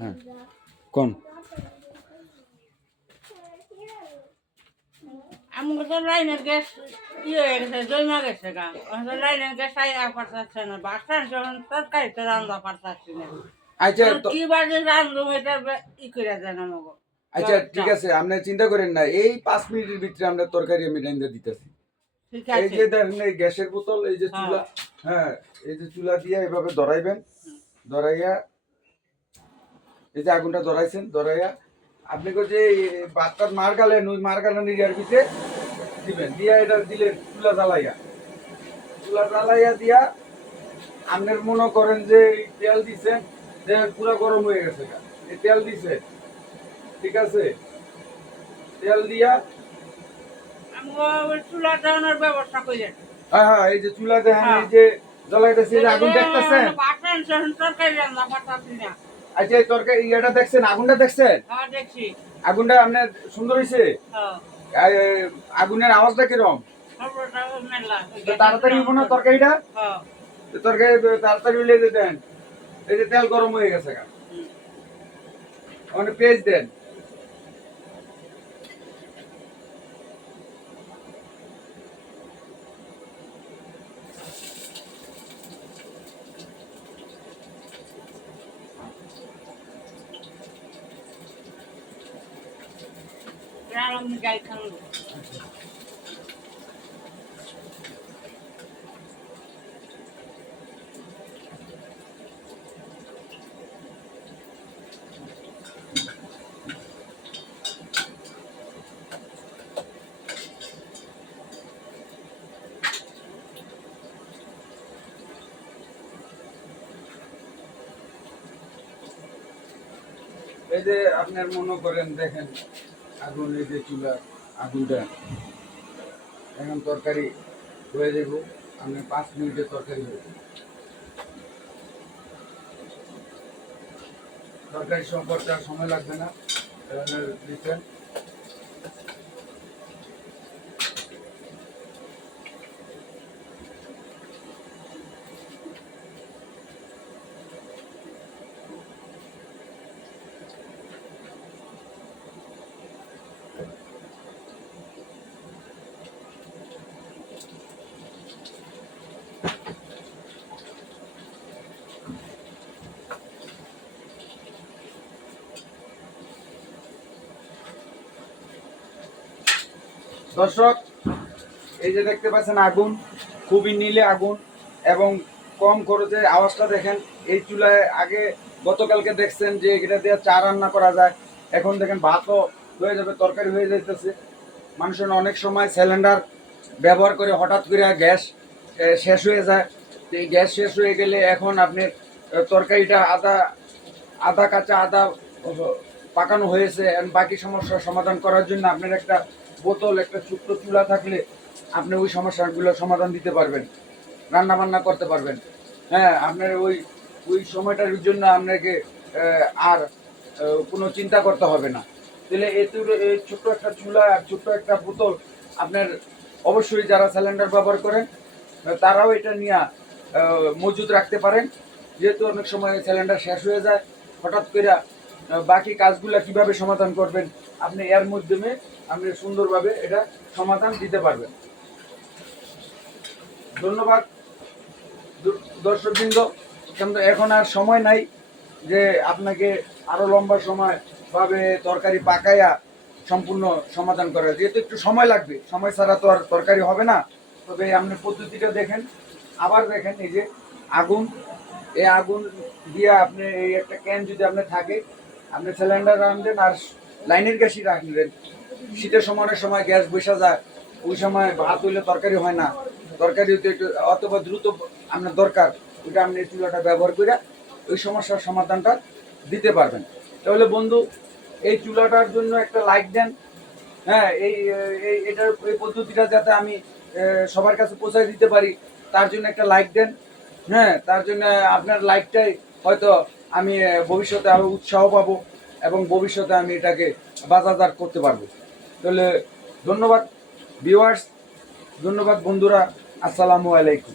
হ্যাঁ কোন আমাকে তো লাইনের গ্যাস হয়ে গেছে, জমা গেছে গা। লাইনের গ্যাস আইয়া পারতাছে না, বাসার যখন তরকারিতে রান্না পারতাছি না। আচ্ছা কি বাজে রান্ধবো এটা করে দেন আমাকে। আচ্ছা ঠিক আছে, আপনি চিন্তা করেন না, এই 5 মিনিটের ভিতরে আমরা তরকারি আমি রান্না দিতেছি। এই যে দেখেন এই গ্যাসের বোতল, এই যে চুলা, হ্যাঁ এই যে চুলা দিয়ে এভাবে ধরাইবেন, ধরাইয়া এই যে আগুনটা ধরাইছেন, ধরাইয়া আপনি যে ভাতটা মার গালেন, ওই মার গালানির ইয়ার ভিতরে দিবেন, দিয়া এটা দিলে চুলা জ্বালাইয়া, চুলা জ্বালাইয়া দিয়া আপনার মনে করেন যে তেল দিচ্ছেন, পুরা গরম হয়ে গেছে, এই তেল দিছে, ঠিক আছে, তেল দিয়া চুলা জ্বালানোর ব্যবস্থা করেন। হ্যাঁ হ্যাঁ এই যে চুলা দেখেন, এই যে জ্বলাইতেছে, এই যে আগুন দেখতেছেন, তরকারি রান্না পারতাছি না। আচ্ছা এই তরকারি ইয়াটা দেখছেন, আগুনটা দেখছেন, দেখছি আগুনটা আপনার সুন্দর হয়েছে, আগুনের আওয়াজটা কিরম, তাড়াতাড়ি হবো না তরকারিটা, তরকারি তাড়াতাড়ি হলে দেন, এই যে তেল গরম হয়ে গেছে, মানে পেঁয়াজ দেন, গাই খান। এই যে আপনার মনে করেন দেখেন আগুন, এই যে চুলা আগুনটা, এখন তরকারি হয়ে যাবো, আপনার 5 মিনিটের তরকারি হয়ে যাবে, তরকারি সম্পর্কে আর সময় লাগবে না, দিচ্ছেন দর্শক, এই যে দেখতে পাচ্ছেন আগুন, খুবই নীলে আগুন এবং কম খরচে, আওয়াজটা দেখেন। এই চুলায় আগে গতকালকে দেখছেন যে এটা দিয়ে চা রান্না করা যায়, এখন দেখেন ভাতও হয়ে যাবে, তরকারি হয়ে যাইতেছে। মানুষের অনেক সময় সিলিন্ডার ব্যবহার করে হঠাৎ করে গ্যাস শেষ হয়ে যায়, এই গ্যাস শেষ হয়ে গেলে এখন আপনি তরকারিটা আদা কাঁচা আদা পাকানো হয়েছে, বাকি সমস্যার সমাধান করার জন্য আপনার একটা বোতল, একটা ছোট্ট চুলা থাকলে আপনি ওই সমস্যাগুলো সমাধান দিতে পারবেন, রান্না বান্না করতে পারবেন। হ্যাঁ, আপনার ওই ওই সময়টার জন্য আপনাকে আর কোনো চিন্তা করতে হবে না। তাহলে এই ছোট্ট একটা চুলা আর ছোট্ট একটা বোতল আপনার অবশ্যই যারা সিলিন্ডার ব্যবহার করেন তারাও এটা নিয়ে মজুদ রাখতে পারেন, যেহেতু অনেক সময় সিলিন্ডার শেষ হয়ে যায়, হঠাৎ করে বাকি কাজগুলো কিভাবে সমাধান করবেন, আপনি এর মাধ্যমে আপনি সুন্দরভাবে এটা সমাধান দিতে পারবেন। ধন্যবাদ দর্শকবৃন্দ, কিন্তু এখন আর সময় নাই যে আপনাকে আরো লম্বা সময় ভাবে তরকারি পাকাইয়া সম্পূর্ণ সমাধান করা, যেহেতু একটু সময় লাগবে, সময় ছাড়া তো আর তরকারি হবে না। তবে আপনি পদ্ধতিটা দেখেন, আবার দেখেন এই যে আগুন, এই আগুন দিয়ে আপনি এই একটা ক্যান যদি আপনার থাকে, আপনি সিলিন্ডার রাখবেন আর লাইনের গ্যাসই রাখবেন। শীতের সময় গ্যাস বসা যায়, ওই সময় ভাত হইলে তরকারি হয় না, তরকারি হইতে একটু অথবা দ্রুত আপনার দরকার, ওইটা আপনি চুলাটা ব্যবহার করে ওই সমস্যার সমাধানটা দিতে পারবেন। তাহলে বন্ধু, এই চুলাটার জন্য একটা লাইক দেন। হ্যাঁ, এটার এই পদ্ধতিটা যাতে আমি সবার কাছে পৌঁছায় দিতে পারি, তার জন্য একটা লাইক দেন। হ্যাঁ, তার জন্য আপনার লাইকটাই হয়তো আমি ভবিষ্যতে আরো উৎসাহ পাবো এবং ভবিষ্যতে আমি এটাকে বাজারজাত করতে পারবো। তাহলে ধন্যবাদ ভিউয়ার্স, ধন্যবাদ বন্ধুরা, আসসালামু আলাইকুম।